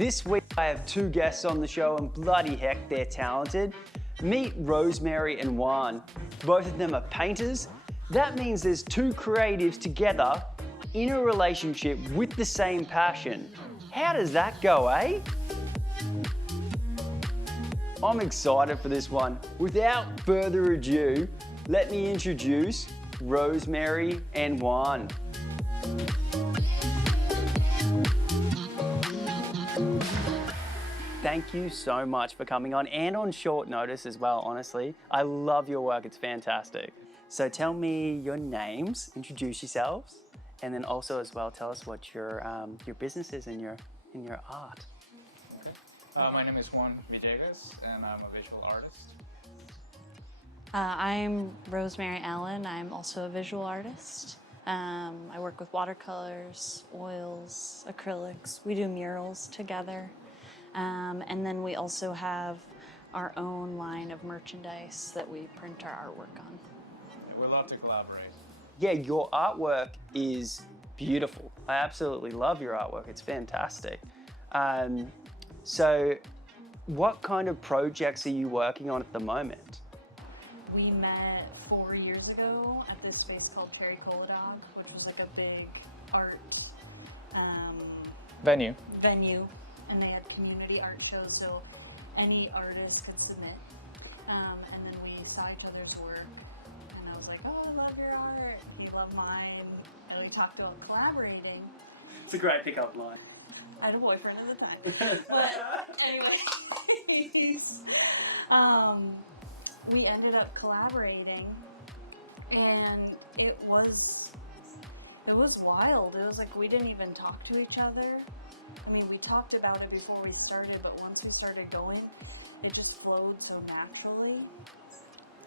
This week I have two guests on the show and bloody heck, they're talented. Meet Rosemary and Juan. Both of them are painters. That means there's two creatives together in a relationship with the same passion. How does that go, eh? I'm excited for this one. Without further ado, let me introduce Rosemary and Juan. Thank you so much for coming on, and on short notice as well, honestly. I love your work, it's fantastic. So tell me your names, introduce yourselves, and then also as well, tell us what your business is in your art. Okay. My name is Juan Villegas, and I'm a visual artist. I'm Rosemary Allen. I'm also a visual artist. I work with watercolors, oils, acrylics. We do murals together. And then we also have our own line of merchandise that we print our artwork on. We love to collaborate. Yeah, your artwork is beautiful. I absolutely love your artwork. It's fantastic. So what kind of projects are you working on at the moment? We met 4 years ago at this space called Cherry Cola Dog, which was like a big art Venue. And they had community art shows, so any artist could submit. And then we saw each other's work, and I was like, oh, I love your art, he loved mine, and we talked about collaborating. It's a great pickup line. I had a boyfriend at the time. But anyways, we ended up collaborating, and it was wild. It was like we didn't even talk to each other. I mean, we talked about it before we started, but once we started going, it just flowed so naturally.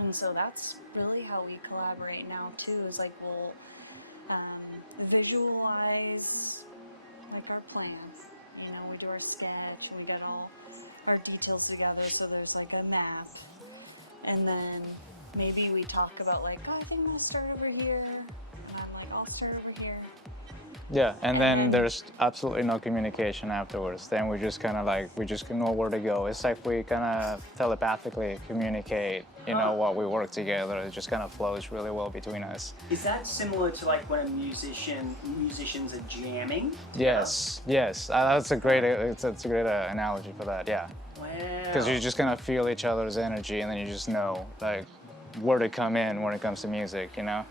And so that's really how we collaborate now too, is like we'll visualize like our plans. You know, we do our sketch and we get all our details together, so there's like a map. And then maybe we talk about like, oh, I think I'm gonna start over here. And I'm like, I'll start over here. Yeah, and then there's absolutely no communication afterwards. Then we just kind of like, we just know where to go. It's like we kind of telepathically communicate, you know, what we work together. It just kind of flows really well between us. Is that similar to like when musicians are jamming? Yes, yes. That's a great analogy for that, yeah. Wow. Because you just kind of feel each other's energy, and then you just know like where to come in when it comes to music, you know,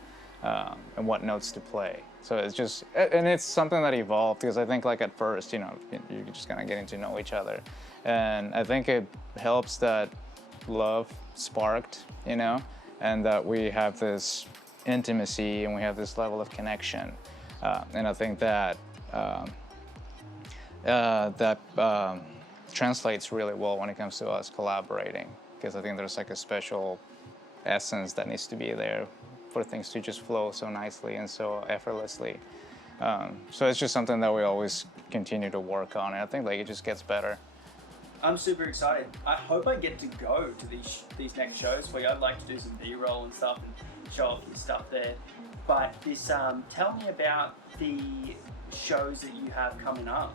and what notes to play. So it's just, and it's something that evolved, because I think like at first, you know, you're just kind of getting to know each other. And I think it helps that love sparked, you know, and that we have this intimacy and we have this level of connection. And I think that translates really well when it comes to us collaborating, because I think there's like a special essence that needs to be there for things to just flow so nicely and so effortlessly. So it's just something that we always continue to work on, and I think like it just gets better. I'm super excited. I hope I get to go to these next shows for you. I'd like to do some B-roll and stuff and show off your stuff there. But this, tell me about the shows that you have coming up.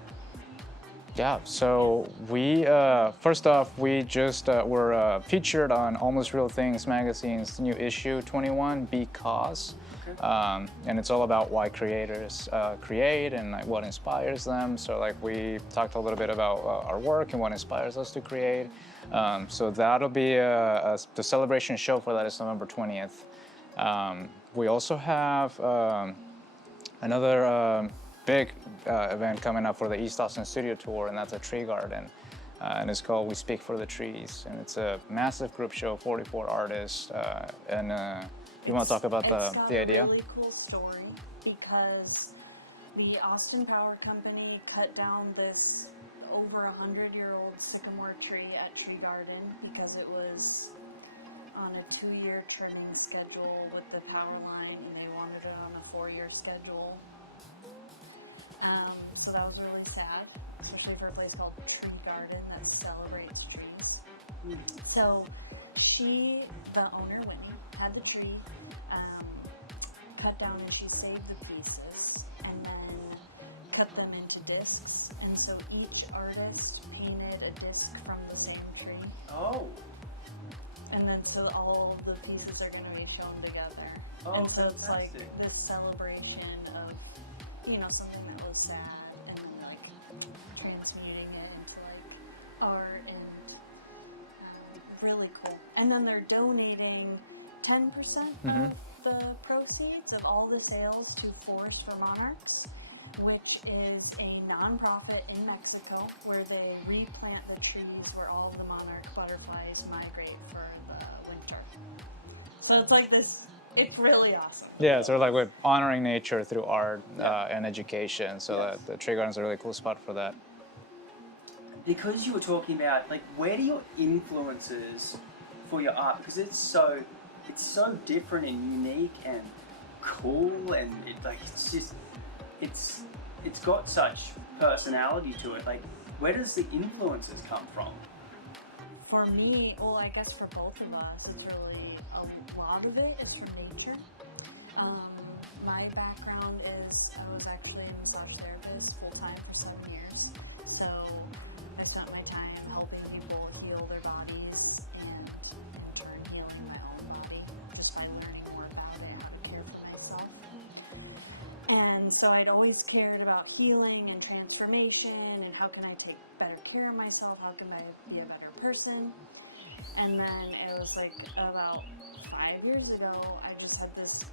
Yeah, so we, first off, we just were featured on Almost Real Things magazine's new issue 21, Because. Okay. And it's all about why creators create and like what inspires them. So like we talked a little bit about our work and what inspires us to create. So that'll be the celebration show for that is November 20th. We also have another big event coming up for the East Austin Studio Tour, and that's a tree garden. And it's called We Speak for the Trees. And it's a massive group show, 44 artists. And you want to talk about the idea? It's a really cool story, because the Austin Power Company cut down this over 100-year-old sycamore tree at Tree Garden because it was on a 2-year trimming schedule with the power line, and they wanted it on a 4-year schedule. So that was really sad, especially for a place called Tree Garden that celebrates trees. So the owner, Whitney, had the tree cut down, and she saved the pieces and then cut them into discs, and so each artist painted a disc from the same tree. Oh. And then so all of the pieces are going to be shown together. Oh, and so it's like fantastic. this celebration of, something that was sad and like transmuting it into like art and really cool. And then they're donating 10% of the proceeds of all the sales to Forest for Monarchs, which is a nonprofit in Mexico where they replant the trees where all the monarch butterflies migrate for the winter. So it's like this, it's really awesome. Yeah, so like we're honoring nature through art and education, so that the tree garden's a really cool spot for that. Because you were talking about, like, where do your influences for your art, because it's so different and unique and cool, and it's got such personality to it. Like, where does the influences come from? For me, well, I guess for both of us, it's really a lot of it is from nature. My background is I was actually a massage therapist full time for 7 years, so I spent my time helping people heal their bodies and in turn healing my own body just by learning more about it, how to care for myself. And so I'd always cared about healing and transformation and how can I take better care of myself, how can I be a better person. And then it was like about 5 years ago, I just had this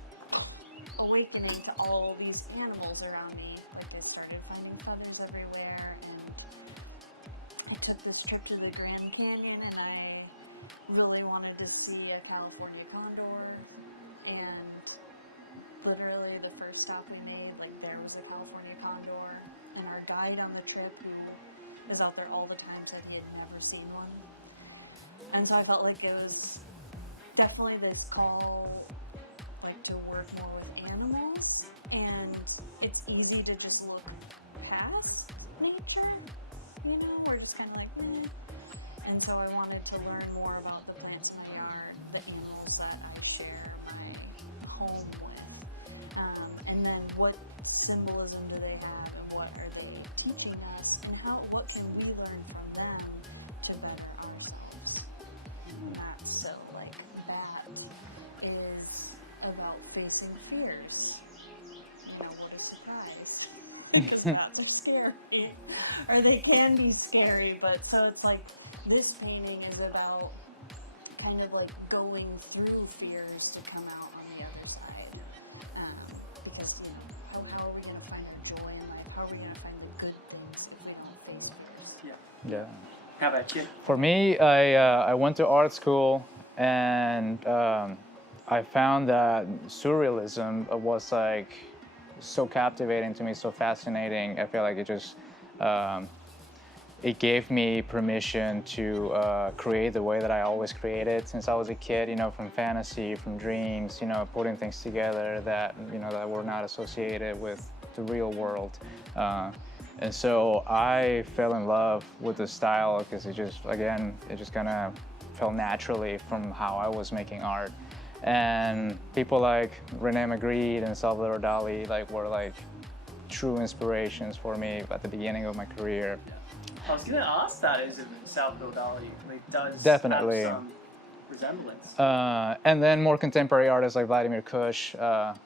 awakening to all these animals around me. Like I started finding feathers everywhere, and I took this trip to the Grand Canyon and I really wanted to see a California condor, and literally the first stop we made, like there was a California condor, and our guide on the trip, who is out there all the time, said he had never seen one. And so I felt like it was definitely this call, like, to work more with animals, and it's easy to just look past nature, we're just kind of like, And so I wanted to learn more about the plants in my yard, the animals that I share my home with, and then what symbolism do they have, and what are they teaching us, and what can we learn from them to better ourselves. And that's so, like, that is about facing fears. What a surprise. It's not scary. Or they can be scary, but so it's like, this painting is about kind of like going through fears to come out on the other side. Because, how are we going to find our joy in life? How are we going to find the good things if we don't face fears? Yeah. How about you? For me, I went to art school, and I found that surrealism was like so captivating to me, so fascinating. I feel like it just it gave me permission to create the way that I always created since I was a kid. From fantasy, from dreams. Putting things together that that were not associated with the real world. And so I fell in love with the style because it just kind of fell naturally from how I was making art. And people like Rene Magritte and Salvador Dali were like true inspirations for me at the beginning of my career. I was going to ask that, is it Salvador Dali? Does definitely have some resemblance? And then more contemporary artists like Vladimir Kush,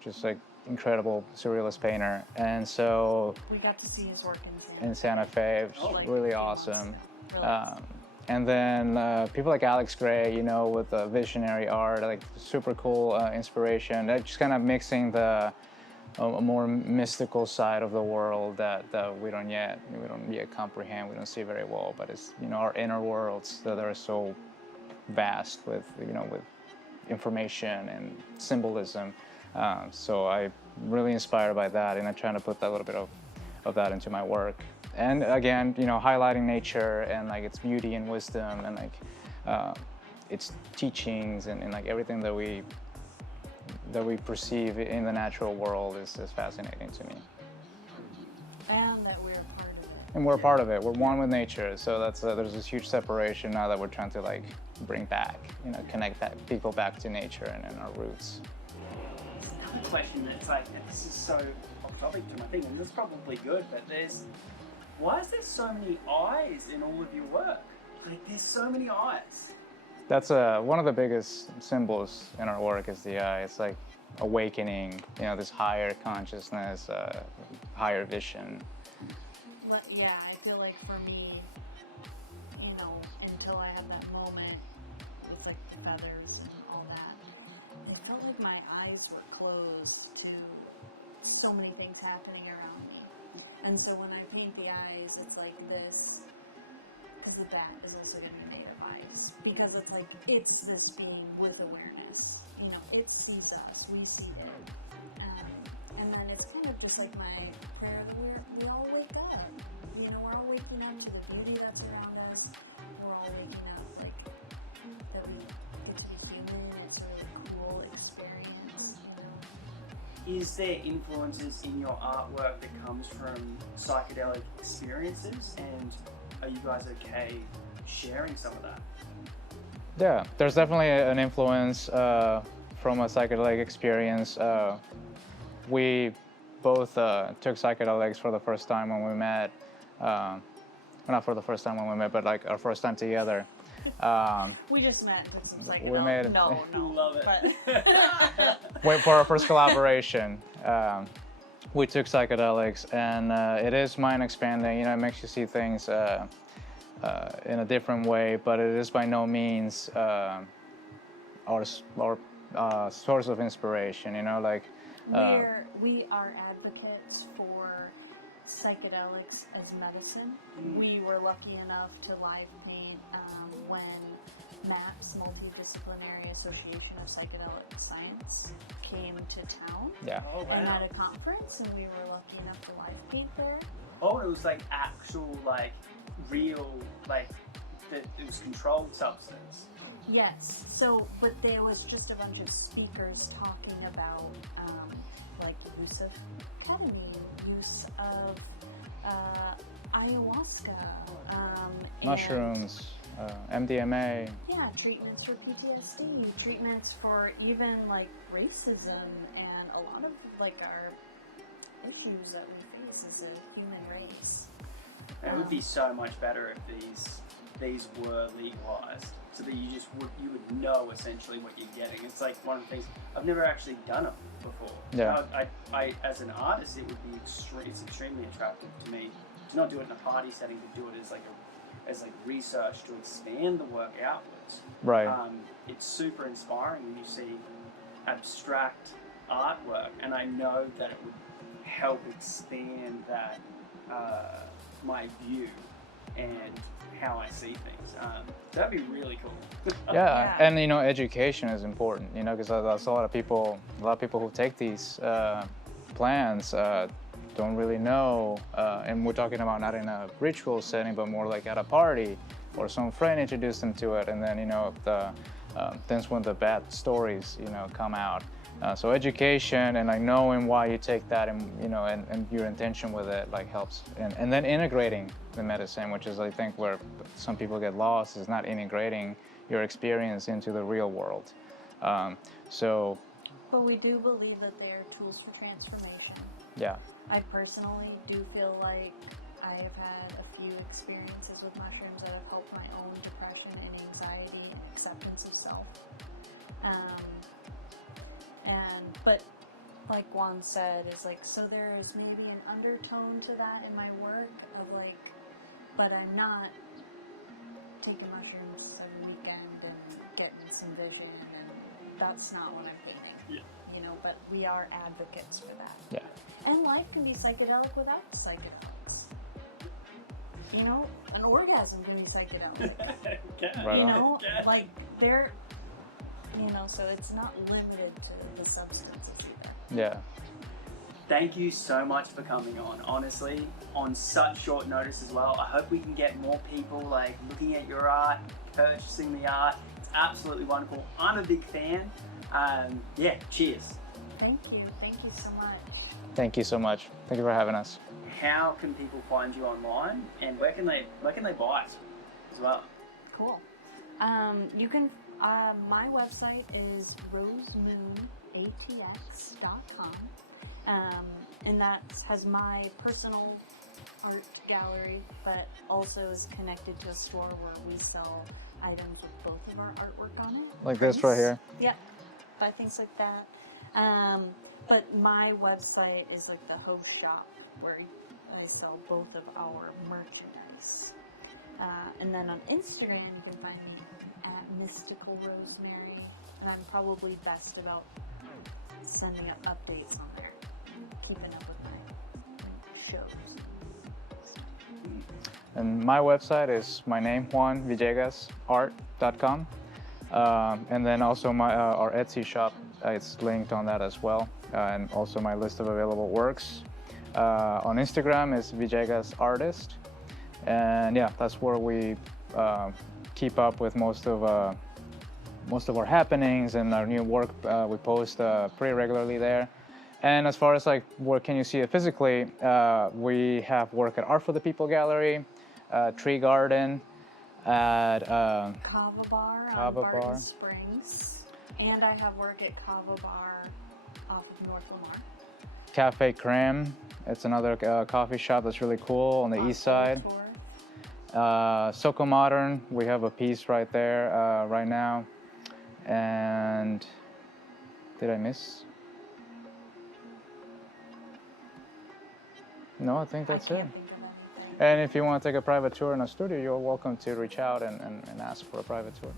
just like incredible surrealist painter. And so we got to see his work in Santa Fe, which is really awesome. Really. And then people like Alex Gray, with the visionary art, like super cool inspiration. They're just kind of mixing the a more mystical side of the world that we don't yet comprehend. We don't see very well, but it's our inner worlds that are so vast with with information and symbolism. So I'm really inspired by that, and I'm trying to put a little bit of that into my work. And again, highlighting nature and like its beauty and wisdom and like its teachings and like everything that we perceive in the natural world is fascinating to me. And that we're part of it. And we're part of it. We're one with nature. So that's there's this huge separation now that we're trying to like bring back, connect people back to nature and our roots. Another question that's like, this is so topic to my thing, and that's probably good, but why is there so many eyes in all of your work? Like, there's so many eyes. That's one of the biggest symbols in our work is the eye. It's like awakening, this higher consciousness, higher vision. Yeah, I feel like for me, until I had that moment, it's like feathers and all that. It felt like my eyes were closed to so many things happening around me. And so when I paint the eyes, it's like this, because the bat is also going to be made of eyes. Because it's like, it's this being with awareness. It sees us, we see it. And then it's kind of just like my prayer that we all wake up. We're all waking up to the beauty that's around us. We're all waking up like that we get to be human. It's a really cool experience. Is there influences in your artwork that comes from psychedelic experiences, and are you guys okay sharing some of that? Yeah, there's definitely an influence from a psychedelic experience. We both took psychedelics for the first time when we met. Not for the first time when we met, but like our first time together. We just met with some psychedelics. We made No. Love it. But Wait for our first collaboration. We took psychedelics, and it is mind expanding. It makes you see things in a different way, but it is by no means our source of inspiration. we are advocates for psychedelics as medicine. We were lucky enough to live paint when MAPS, Multidisciplinary Association of Psychedelic Science, came to town. Yeah. Oh, wow. And at a conference, and we were lucky enough to live paint there. Oh, it was like actual, like, real, like, that it was controlled substance. Yes. So, but there was just a bunch of speakers talking about like use of ketamine, use of ayahuasca, Mushrooms, MDMA. Yeah, treatments for PTSD, treatments for even like racism, and a lot of like our issues that we face as a human race. It would be so much better if these were legalized, so that you would know essentially what you're getting. It's like one of the things, I've never actually done it before. Yeah. I as an artist, it would be it's extremely attractive to me to not do it in a party setting, to do it as research to expand the work outwards. Right. It's super inspiring when you see abstract artwork, and I know that it would help expand that my view and how I see things. That'd be really cool. Yeah, and education is important. Because there's a lot of people who take these plans don't really know, and we're talking about not in a ritual setting, but more like at a party, or some friend introduced them to it, and then that's when the bad stories come out. So education and like knowing why you take that, and and your intention with it helps, and then integrating the medicine, which is I think where some people get lost, is not integrating your experience into the real world. But we do believe that they are tools for transformation. Yeah. I personally do feel like I have had a few experiences with mushrooms that have helped my own depression and anxiety and acceptance of self. But like Juan said, is so there is maybe an undertone to that in my work of but I'm not taking mushrooms for the weekend and getting some vision, and that's not what I'm thinking. Yeah. But we are advocates for that. Yeah. And life can be psychedelic without the psychedelics. An orgasm can be psychedelic. Right on. They're, so it's not limited to the substances either. Yeah. Thank you so much for coming on, honestly, on such short notice as well. I hope we can get more people looking at your art, purchasing the art. It's absolutely wonderful. I'm a big fan. Cheers. Thank you so much. Thank you so much. Thank you for having us. How can people find you online, and where can they buy it as well? Cool. You can. My website is rosemoonatx.com, And that has my personal art gallery, but also is connected to a store where we sell items with both of our artwork on it. Like this right here. Yep, buy things like that. But my website is like the host shop where I sell both of our merchandise. And then on Instagram, you can find me at Mystical Rosemary, and I'm probably best about sending up updates on there, keeping up with my shows. And my website is my name, Juan Villegas art.com. And then also our Etsy shop, it's linked on that as well. And also my list of available works. On Instagram is Villegas Artist. And yeah, that's where we keep up with most of our happenings and our new work. We post pretty regularly there. And as far as like where can you see it physically, we have work at Art for the People Gallery, Tree Garden, at Kava Bar Kava on Barton Bar. Springs, and I have work at Kava Bar off of North Lamar. Cafe Creme. It's another coffee shop that's really cool on the east side. Soko Modern, we have a piece right there right now. And did I miss? No, I think that's it. Can't think of anything. And if you want to take a private tour in a studio, you're welcome to reach out and ask for a private tour.